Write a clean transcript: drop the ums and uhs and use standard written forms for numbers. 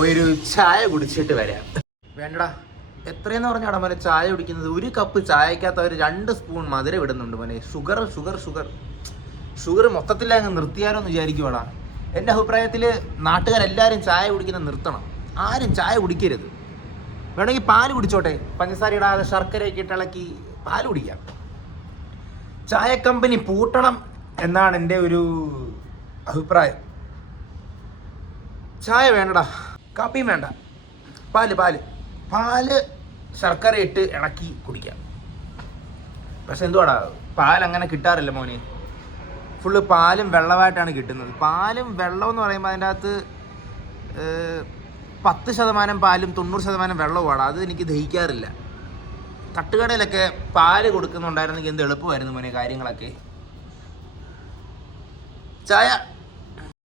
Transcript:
ഒരു ചായ കുടിച്ചിട്ട് വരാം. വേണ്ടടാ, എത്രയെന്ന് പറഞ്ഞാടാ മോനെ ചായ കുടിക്കുന്നത്? ഒരു കപ്പ് ചായക്കകത്ത് അവർ 2 സ്പൂൺ മധുരം ഇടുന്നുണ്ട് മോനെ. ഷുഗർ ഷുഗർ ഷുഗർ ഷുഗർ മൊത്തത്തിൽ അങ്ങ് നിർത്തിയാലോ എന്ന് വിചാരിക്കുവാടാ. എൻ്റെ അഭിപ്രായത്തിൽ നാട്ടുകാരെല്ലാവരും ചായ കുടിക്കുന്നത് നിർത്തണം. ആരും ചായ കുടിക്കരുത്. വേണമെങ്കിൽ പാല് കുടിച്ചോട്ടെ, പഞ്ചസാര ഇടാതെ ശർക്കരയൊക്കെ ഇട്ട് ഇളക്കി പാല് കുടിക്കാം. ചായ കമ്പനി പൂട്ടണം എന്നാണ് എൻ്റെ ഒരു അഭിപ്രായം. ചായ വേണ്ടടാ, കാപ്പിയും വേണ്ട, പാല് പാല് പാല് ശർക്കര ഇട്ട് ഇളക്കി കുടിക്കാം. പക്ഷെ എന്തുവാടാ, പാലങ്ങനെ കിട്ടാറില്ല മോനെ. ഫുള്ള് പാലും വെള്ളമായിട്ടാണ് കിട്ടുന്നത്. പാലും വെള്ളം എന്ന് പറയുമ്പോൾ അതിൻ്റെ അകത്ത് 10% പാലും 90% വെള്ളവുമാണ്. അത് എനിക്ക് ദഹിക്കാറില്ല. തട്ടുകടയിലൊക്കെ പാല് കൊടുക്കുന്നുണ്ടായിരുന്നെങ്കിൽ എന്ത് എളുപ്പമായിരുന്നു മോനെ കാര്യങ്ങളൊക്കെ. ചായ